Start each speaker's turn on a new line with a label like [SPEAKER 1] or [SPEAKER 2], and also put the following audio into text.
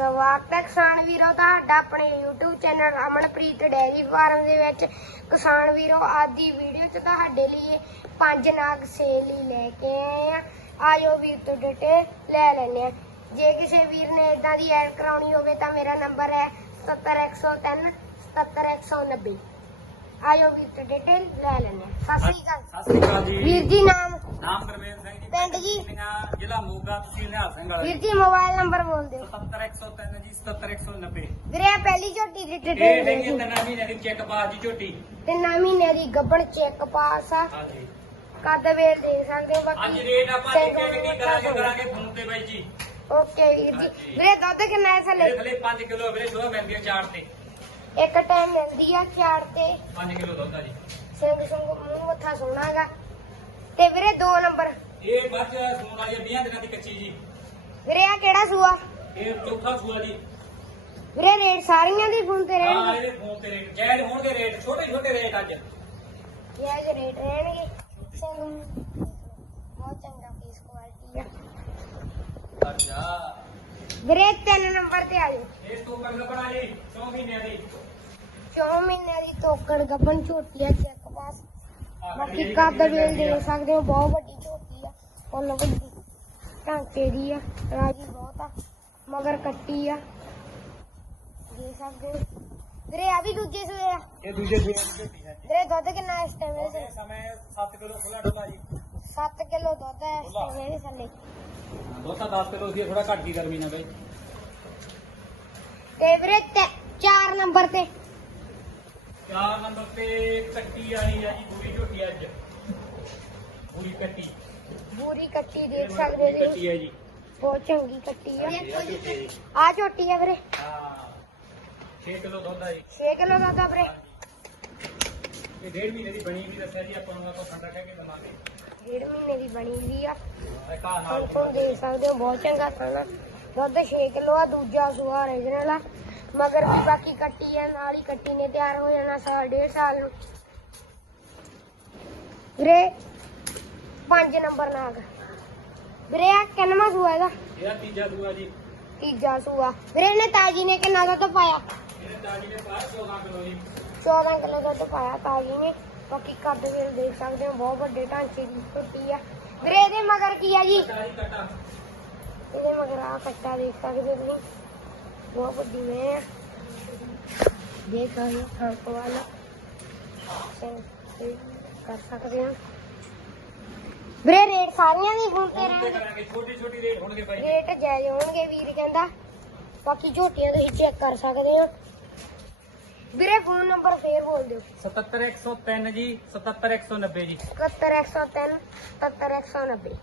[SPEAKER 1] ਸਵਾਗਤ ਹੈ ਕਿਸਾਨ ਵੀਰੋ ਤੁਹਾਡਾ ਆਪਣੇ YouTube channel Amanpreet dairy farm ਦੇ ਵਿੱਚ। ਕਿਸਾਨ ਵੀਰੋ ਅੱਜ ਦੀ ਵੀਡੀਓ 'ਚ ਤੁਹਾਡੇ ਲਈ ਪੰਜ ਨਾਗ ਸੇਲ ਲੈ ਕੇ ਆਏ ਆ ਆਜੋ ਵੀਰ ਤੋਂ ਡਿਟੇਲ ਲੈ ਲੈਣੇ ਆ ਜੇ ਕਿਸੇ ਵੀਰ ਨੇ ਇਦਾਂ ਦੀ ਐਡ ਕਰਾਉਣੀ ਹੋਵੇ ਤਾਂ ਮੇਰਾ ਨੰਬਰ ਹੈ 70103 77190 ਆਜੋ ਵੀਰ ਤੋਂ ਡਿਟੇਲ ਲੈ ਲੈਣੇ ਆ ਸਤਿ ਸ੍ਰੀ ਅਕਾਲ।
[SPEAKER 2] ਸਤਿ ਸ੍ਰੀ ਅਕਾਲ ਜੀ।
[SPEAKER 1] ਵੀਰ ਜੀ ਨਾਮ
[SPEAKER 2] ਨਾਮ ਗੁਰਮੇਲ ਸਿੰਘ ਜੀ
[SPEAKER 1] ਪਿੰਡ ਜੀ?
[SPEAKER 2] ਜ਼ਿਲ੍ਹਾ ਮੋਗਾ ਤਹਿਸੀਲ ਨਿਹਾਲ ਸਿੰਘ ਵਾਲੇ।
[SPEAKER 1] ਵੀਰ ਜੀ ਮੋਬਾਈਲ ਨੰਬਰ ਬੋਲ ਦਿਓ।
[SPEAKER 2] 77103 ਜੀ 77190
[SPEAKER 1] ਵੀਰੇ ਆਹ ਪਹਿਲੀ ਝੋਟੀ ਦੀ
[SPEAKER 2] ਇਹ
[SPEAKER 1] ਡਿਟੇਲ
[SPEAKER 2] ਹੈਗੀ
[SPEAKER 1] ਦੇ
[SPEAKER 2] ਤਨਾ ਮਹੀਨੇ ਦੀ ਚੈੱਕ ਪਾਸ ਦੀ ਝੋਟੀ।
[SPEAKER 1] ਤੇ ਨਵੀਂ ਮੇਰੀ ਗੱਬੜ ਚੈੱਕ ਪਾਸ ਆ।
[SPEAKER 2] ਹਾਂਜੀ।
[SPEAKER 1] ਕੱਦ ਵੇਲ ਦੇ ਸਕਦੇ ਹੋ
[SPEAKER 2] ਅੱਜ
[SPEAKER 1] ਬਾਕੀ
[SPEAKER 2] ਰੇਟ ਆਪਾਂ
[SPEAKER 1] ਸਿੰਘ
[SPEAKER 2] ਨਿੱਕੇ ਨਿੱਕੀ ਕਰਾਂਗੇ ਕਰਾਂਗੇ ਫੋਨ ਤੇ ਬਾਈ ਜੀ।
[SPEAKER 1] ਓਕੇ ਵੀਰ ਜੀ।
[SPEAKER 2] ਹਾਂਜੀ।
[SPEAKER 1] ਵੀਰੇ ਦੁੱਧ ਕਿੰਨਾ ਹੈ ਥੱਲੇ?
[SPEAKER 2] ਇਹਦੇ ਥਲੇ 5 ਕਿਲੋ ਵੀਰੇ ਸ਼ੋਅ ਮਿਲਦੀ ਹੈ ਚਾਰ ਤੇ।
[SPEAKER 1] ਇੱਕ ਟਾਈਮ ਮਿਲਦੀ ਆ ਚਾਰ ਤੇ।
[SPEAKER 2] 5 ਕਿਲੋ ਦੁੱਧ ਆ ਜੀ।
[SPEAKER 1] ਸਿੰਘ ਸਿੰਘ ਮੂੰਹ ਮੱਥਾ ਸੋਹਣਾਗਾ ਤੇ ਵੀਰੇ ਦੋ ਨੰਬਰ।
[SPEAKER 2] ਇਹ ਮੱਝ ਸੂਣ ਵਾਲੀ 20 ਦਿਨਾਂ ਦੀ ਕੱਚੀ ਜੀ।
[SPEAKER 1] ਵੀਰੇ ਆ ਕਿਹੜਾ ਸੂਆ?
[SPEAKER 2] ਇਹ ਚੌਥਾ ਸੂਆ ਜੀ।
[SPEAKER 1] ਵੀਰੇ ਰੇਟ ਸਾਰੀਆਂ ਦੀ ਫੋਨ ਤੇ
[SPEAKER 2] ਹਾਂ
[SPEAKER 1] ਰਹਿਣਗੇ
[SPEAKER 2] ਇਹਦੇ ਫੋਨ ਤੇ ਰੇਟ। ਜਾਇਜ਼ ਹੋਣਗੇ ਰੇਟ ਛੋਟੇ ਛੋਟੇ ਰੇਟ ਅੱਜ।
[SPEAKER 1] ਜਾਇਜ਼ ਰੇਟ ਰਹਿਣਗੇ। ਬਹੁਤ ਚੰਗਾ ਪੀਸ ਕੁਆਲਿਟੀ ਆ।
[SPEAKER 2] ਅੱਛਾ।
[SPEAKER 1] ਵੀਰੇ ਤਿੰਨ ਨੰਬਰ ਤੇ ਆ ਜਾਓ।
[SPEAKER 2] ਇਸ ਤੋਂ ਕਰ ਲੱਭਣਾ ਜੀ 6 ਮਹੀਨਿਆਂ ਦੀ।
[SPEAKER 1] 4 ਮਹੀਨਿਆਂ ਦੀ ਤੋਕੜ ਗੱਬਣ ਝੋਟੀ ਆ। ਚੈੱਕ ਬਾਕੀ ਕੱਦ ਵੇਲ ਦੇ
[SPEAKER 2] ਆ।
[SPEAKER 1] ਸਕਦੇ ਹੋ ਬਹੁਤ ਵੱਡੀ ਝੋਟੀ ਆ ਫੁੱਲ ਵੱਡੀ ਢਾਂਚੇ ਦੀ ਆ ਰਾਜੀ ਬਹੁਤ ਆ ਮਗਰ ਕੱਟੀ ਆ। ਦੇ ਸਕਦੇ ਹੋ। ਵੀਰੇ ਆ ਵੀ ਦੂਜੇ ਸੂਏ ਆ।
[SPEAKER 2] ਇਹ ਦੂਜੇ ਸੂਏ ਦੀ ਝੋਟੀ ਹੈ।
[SPEAKER 1] ਵੀਰੇ ਦੁੱਧ ਕਿੰਨਾ ਇਸ ਟਾਈਮ ਇਹਦੇ
[SPEAKER 2] ਸਮੇਂ 7 ਕਿਲੋ ਖੁੱਲਾ ਡੁੱਲਾ ਜੀ।
[SPEAKER 1] 7 ਕਿਲੋ ਦੁੱਧ ਹੈ ਇਸ ਟਾਈਮ ਥੱਲੇ।
[SPEAKER 2] ਦੋਤਾ 10 ਕਿਲੋ ਸੀ ਥੋੜਾ ਘੱਟ ਦੀ ਗਰਮੀ ਨਾਲ ਬਈ।
[SPEAKER 1] ਤੇ ਵੀਰੇ 4 ਨੰਬਰ ਤੇ
[SPEAKER 2] 4 ਨੰਬਰ ਤੇ ਕੱਟੀ ਆਈ ਆ ਜੀ ਪੂਰੀ ਝੋਟੀ ਅੱਜ। ਪੂਰੀ ਕੱਟੀ।
[SPEAKER 1] ਬੂਰੀ ਕੱਟੀ ਦੇਖ ਸਕਦੇ
[SPEAKER 2] ਪੂਰੀ
[SPEAKER 1] ਹੋ
[SPEAKER 2] ਕੱਟੀ ਹੈ ਜੀ।
[SPEAKER 1] ਬਹੁਤ ਚੰਗੀ ਕੱਟੀ ਆ।
[SPEAKER 2] ਜੀ।
[SPEAKER 1] ਆ ਝੋਟੀ ਆ ਵੀਰੇ।
[SPEAKER 2] ਹਾਂ। 6 ਕਿਲੋ ਦੁੱਧ ਆ ਜੀ।
[SPEAKER 1] 6 ਕਿਲੋ ਦੁੱਧ ਆ ਵੀਰੇ।
[SPEAKER 2] ਇਹ ਡੇਢ ਮਹੀਨੇ ਦੀ ਬਣੀ ਵੀ ਦੱਸਿਆ ਜੀ ਆਪਾਂ ਨੂੰ ਆਪਾਂ ਠੰਡਾ ਕਹਿ ਕੇ ਦਵਾਂਗੇ।
[SPEAKER 1] ਡੇਢ ਮਹੀਨੇ ਦੀ ਬਣੀ ਵੀ ਆ। ਹੁਣ ਤੁਸੀਂ ਦੇਖ ਸਕਦੇ ਹੋ ਬਹੁਤ ਚੰਗਾ ਖਾਣਾ ਦੁੱਧ 6 ਕਿਲੋ ਆ ਦੂਜਾ ਸੂਆ ਓਰੀਜਨਲ ਆ। ਮਗਰ ਵੀ ਬਾਕੀ ਕੱਟੀ ਆ ਨਾਲ ਹੀ ਕੱਟੀ ਨੇ ਤਿਆਰ ਹੋ ਜਾਣਾ ਸਾਲ ਡੇਢ ਸਾਲ ਨੂੰ। ਵੀਰੇ 5 ਨੰਬਰ ਨਾਗ। ਵੀਰੇ ਆ ਕਿੰਨਵਾਂ ਸੂਆ ਇਹਦਾ
[SPEAKER 2] ਇਹਦਾ ਤੀਜਾ ਦੂਆ ਜੀ।
[SPEAKER 1] ਤੀਜਾ ਸੂਆ। ਵੀਰੇ ਇਹਨੇ ਤਾਜੀ ਨੇ ਕਿੰਨਾ ਦੁੱਧ ਪਾਇਆ?
[SPEAKER 2] ਇਹਦੇ ਤਾਜੀ ਨੇ ਬਾਹਰ 14 ਕਿਲੋ ਜੀ।
[SPEAKER 1] 14 ਕਿਲੋ ਦੁੱਧ ਪਾਇਆ ਤਾਜੀ ਨੇ। ਬਾਕੀ ਕੱਦ ਵੇਲ ਦੇਖ ਸਕਦੇ ਹੋ ਬਹੁਤ ਵੱਡੇ ਢਾਂਚੇ ਦੀ ਟੁੱਟੀ ਆ। ਵੀਰੇ ਇਹਦੇ ਮਗਰ ਕੀ ਆ ਜੀ? ਇਹਦੇ ਮਗਰ ਆ ਕੱਟਾ ਦੇਖ ਸਕਦੇ ਹੋ ਤੁਸੀਂ। ਬਹੁਤ ਵੱਡੀ ਦੇਖ ਵਾਲਾ। ਕਰ ਸਕਦੇ ਵੀਰੇ ਰੇਟ ਸਾਰੀਆਂ ਦੀ ਫੋਨ ਤੇ ਰਹਿਣਗੇ
[SPEAKER 2] ਛੋਟੀ ਛੋਟੀ ਰੇਟ ਹੋਣਗੇ ਬਾਈ
[SPEAKER 1] ਰੇਟ ਜਾਇਜ਼ ਹੋਣਗੇ ਵੀਰ ਕਹਿੰਦਾ। ਬਾਕੀ ਝੋਟੀਆਂ ਤੁਸੀਂ ਚੈੱਕ ਕਰ ਸਕਦੇ ਹੋ। ਵੀਰੇ ਫੋਨ ਨੰਬਰ ਫੇਰ ਬੋਲ ਦਿਓ।
[SPEAKER 2] 77103 ਜੀ 77190 ਜੀ।
[SPEAKER 1] 71103 71190